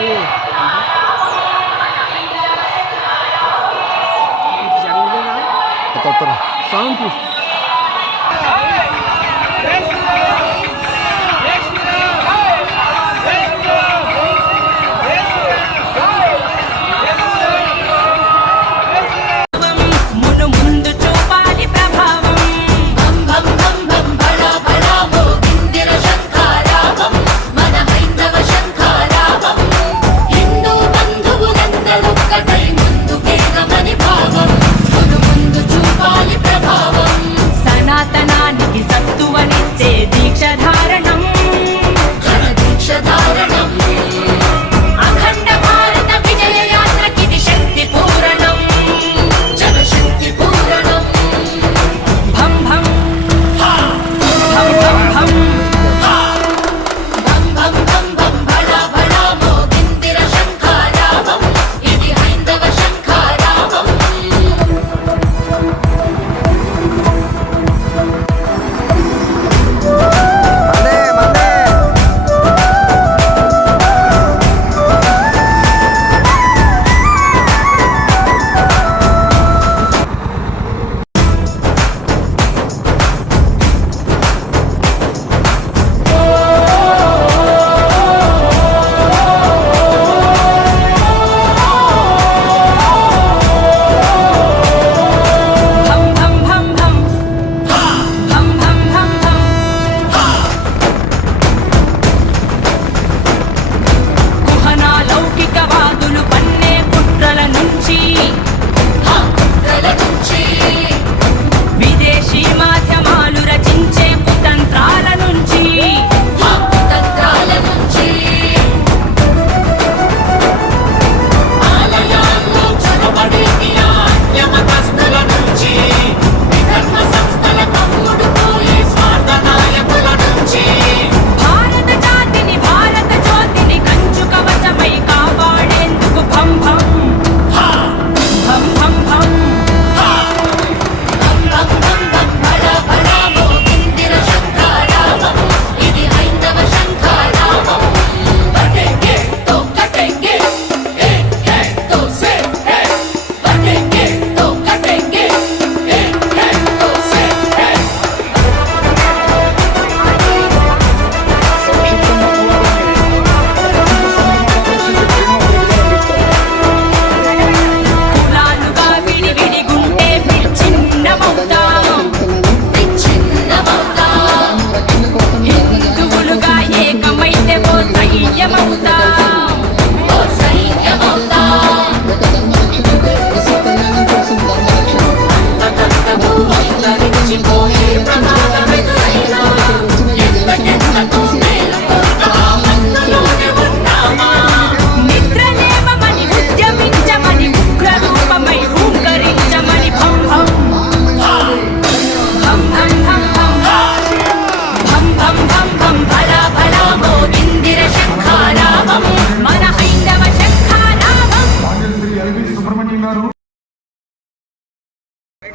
Sige. Ito, ito. Soundproof. దీక్ష ధారణం. దీక్షధారణం దీక్షధారణం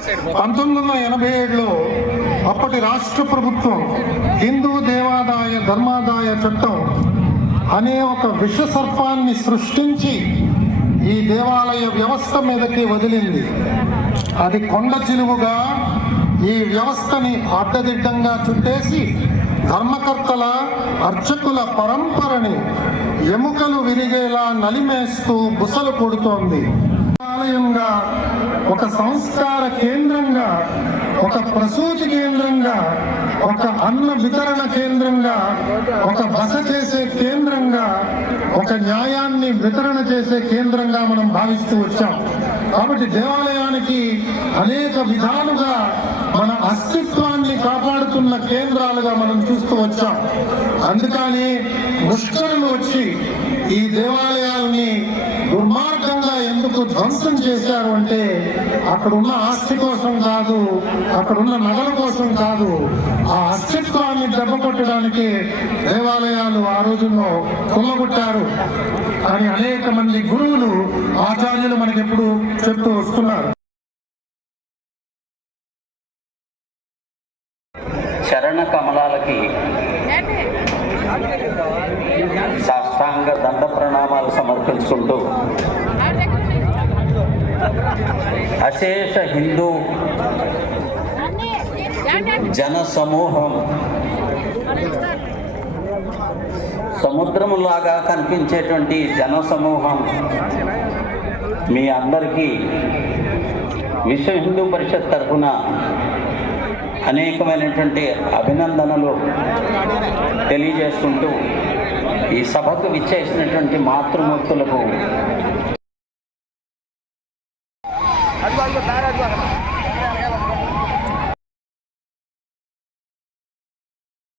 పంతొమ్మిది వందల ఎనభై ఏడులో అప్పటి రాష్ట్ర ప్రభుత్వం హిందూ దేవాదాయ ధర్మాదాయ చట్టం అనే ఒక విష సర్పాన్ని సృష్టించి ఈ దేవాలయ వ్యవస్థ మీదకి వదిలింది. అది కొండ చిలువుగా ఈ వ్యవస్థని అడ్డదిడ్డంగా చుట్టేసి ధర్మకర్తల అర్చకుల పరంపరని ఎముకలు విరిగేలా నలిమేస్తూ బుసలు కొడుతోంది. ఆలయంగా ఒక సంస్కార కేంద్రంగా ఒక ప్రసూతి కేంద్రంగా ఒక అన్న వితరణ కేంద్రంగా ఒక బస చేసే కేంద్రంగా ఒక న్యాయాన్ని వితరణ చేసే కేంద్రంగా మనం భావిస్తూ వచ్చాం. కాబట్టి దేవాలయానికి అనేక విధాలుగా మన అస్తిత్వాన్ని కాపాడుతున్న కేంద్రాలుగా మనం చూస్తూ వచ్చాం. అందుకని ముష్కరులు వచ్చి ఈ దేవాలయాల్ని దుర్మార్గ ఎందుకు ధ్వంసం చేశారు అంటే అక్కడున్న ఆస్తి కోసం కాదు అక్కడున్న నగల కోసం కాదు. ఆ అస్తిత్వాన్ని దెబ్బ కొట్టడానికి దేవాలయాలు ఆ రోజుల్లో కొల్లగొట్టారు. అని అనేక మంది గురువులు ఆచార్యులు మనకి ఎప్పుడు చెప్తూ వస్తున్నారు. చరణ కమలాలకి సాష్టాంగ దండ ప్రణామాలు సమర్పించుకుంటూ అశేష హిందూ జన సమూహం సముద్రములాగా కనిపించేటువంటి జన సమూహం మీ అందరికీ విశ్వ హిందూ పరిషత్ తరఫున అనేకమైనటువంటి అభినందనలు తెలియజేసుకుంటూ ఈ సభకు విచ్చేసినటువంటి మాతృమూర్తులకు